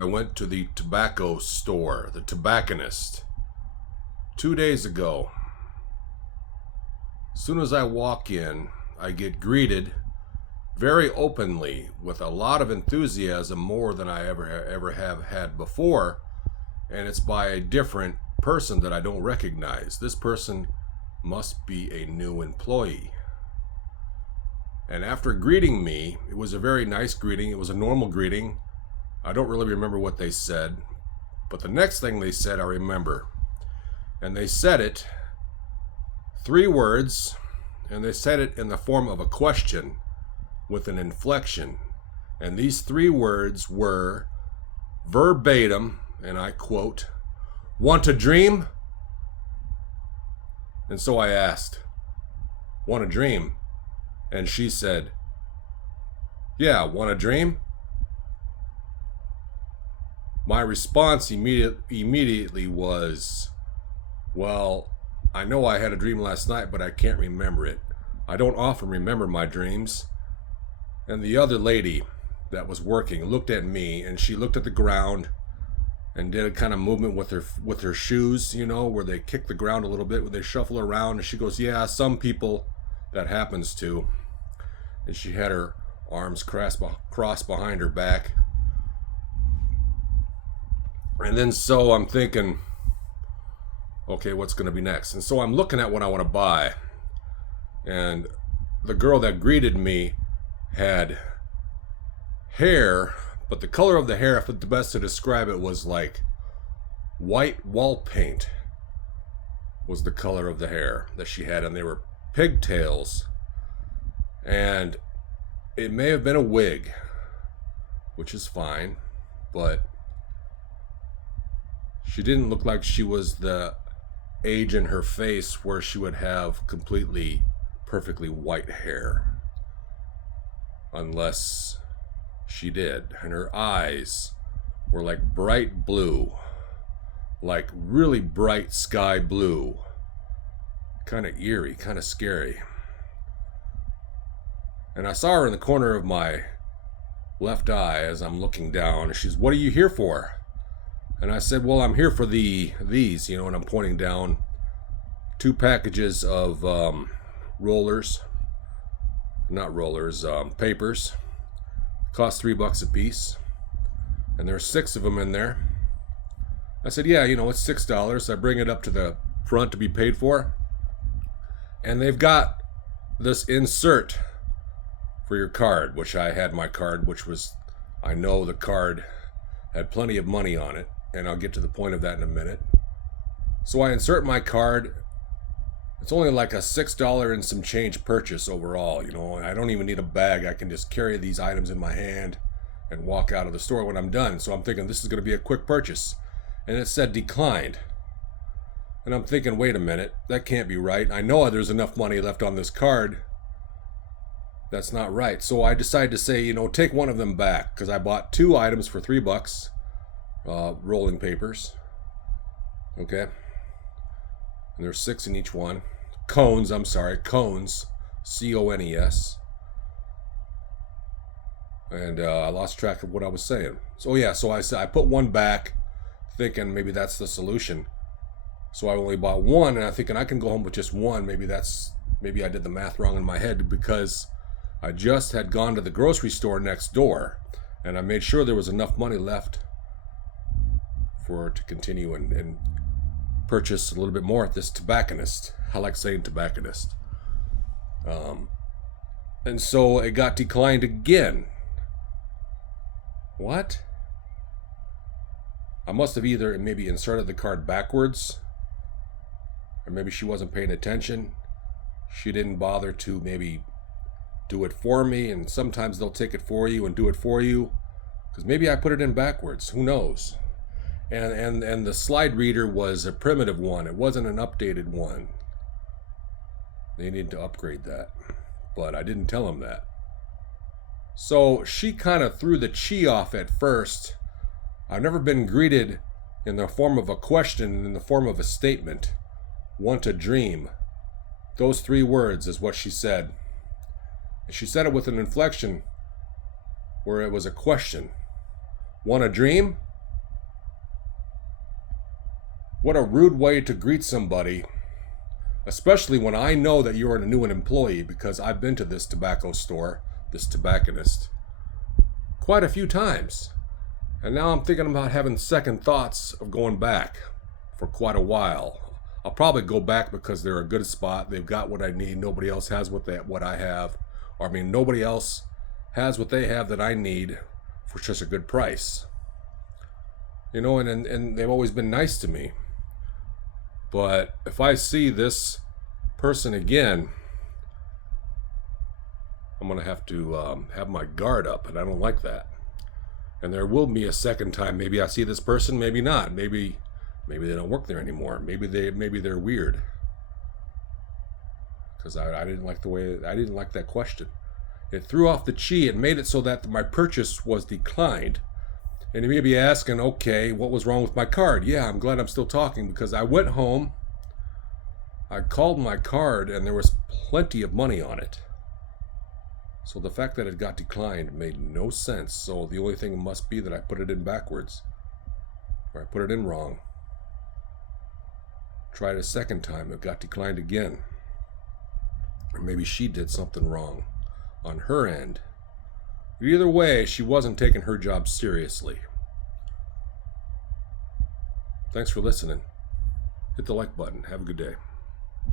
I went to the tobacco store, the tobacconist, 2 days ago. As soon as I walk in, I get greeted very openly with a lot of enthusiasm, more than I ever have had before, and it's by a different person that I don't recognize. This person must be a new employee. And after greeting me, it was a very nice greeting. It was a normal greeting. I don't really remember what they said, but the next thing they said I remember. And they said it 3 words, and they said it in the form of a question with an inflection. And these 3 words were verbatim, and I quote, "Want a dream?" And so I asked, "Want a dream?" And she said, "Yeah, want a dream?" My response immediately was, "Well, I know I had a dream last night, but I can't remember it. I don't often remember my dreams." And the other lady that was working looked at me, and she looked at the ground and did a kind of movement with her shoes, where they kick the ground a little bit, where they shuffle around. And she goes, "Yeah, some people that happens to." And she had her arms crossed behind her back. And then so I'm thinking, okay, what's going to be next? And so I'm looking at what I want to buy. And the girl that greeted me had hair, but the color of the hair, if it's the best to describe it, was like white wall paint was the color of the hair that she had. And they were pigtails. And it may have been a wig, which is fine, but she didn't look like she was the age in her face where she would have completely, perfectly white hair. Unless she did. And her eyes were like bright blue, like really bright sky blue. Kind of eerie, kind of scary. And I saw her in the corner of my left eye as I'm looking down. She's, "What are you here for?" And I said, "Well, I'm here for these, and I'm pointing down 2 packages of papers. Cost $3 a piece. And there's 6 of them in there." I said, "Yeah, it's $6. I bring it up to the front to be paid for. And they've got this insert for your card," which I had my card, which was, I know the card had plenty of money on it, and I'll get to the point of that in a minute. So I insert my card. It's only like a $6 and some change purchase overall, and I don't even need a bag. I can just carry these items in my hand and walk out of the store when I'm done. So I'm thinking this is going to be a quick purchase. And it said declined. And I'm thinking, wait a minute, that can't be right. I know there's enough money left on this card. That's not right. So I decided to say, take one of them back, because I bought 2 items for $3, rolling papers. Okay. And there's 6 in each one. Cones, cones. CONES. And I lost track of what I was saying. So yeah, so I said I put one back, thinking maybe that's the solution. So I only bought one, and I'm thinking I can go home with just one. Maybe I did the math wrong in my head, because I just had gone to the grocery store next door, and I made sure there was enough money left to continue and purchase a little bit more at this tobacconist. I like saying tobacconist. And so it got declined again. What? I must have either maybe inserted the card backwards, or maybe she wasn't paying attention. She didn't bother to maybe do it for me, and sometimes they'll take it for you and do it for you, because maybe I put it in backwards. Who knows? And the slide reader was a primitive one. It wasn't an updated one. They need to upgrade that, but I didn't tell them that. So she kind of threw the chi off at first. I've never been greeted in the form of a question, in the form of a statement. Want a dream? Those 3 words is what she said. And she said it with an inflection where it was a question. Want a dream? What a rude way to greet somebody, especially when I know that you're a new employee, because I've been to this tobacco store, this tobacconist, quite a few times. And now I'm thinking about having second thoughts of going back for quite a while. I'll probably go back because they're a good spot. They've got what I need. Nobody else has what I have. Or, I mean, nobody else has what they have that I need for such a good price. You know, and they've always been nice to me. But if I see this person again, I'm going to have my guard up, and I don't like that. And there will be a second time. Maybe I see this person, maybe not. Maybe they don't work there anymore. Maybe they're weird. Because I didn't like that question. It threw off the chi. It made it so that my purchase was declined. And you may be asking, okay, what was wrong with my card? Yeah, I'm glad I'm still talking, because I went home, I called my card, and there was plenty of money on it. So the fact that it got declined made no sense. So the only thing must be that I put it in backwards, or I put it in wrong. Tried a second time, it got declined again. Or maybe she did something wrong on her end. Either way, she wasn't taking her job seriously. Thanks for listening. Hit the like button. Have a good day.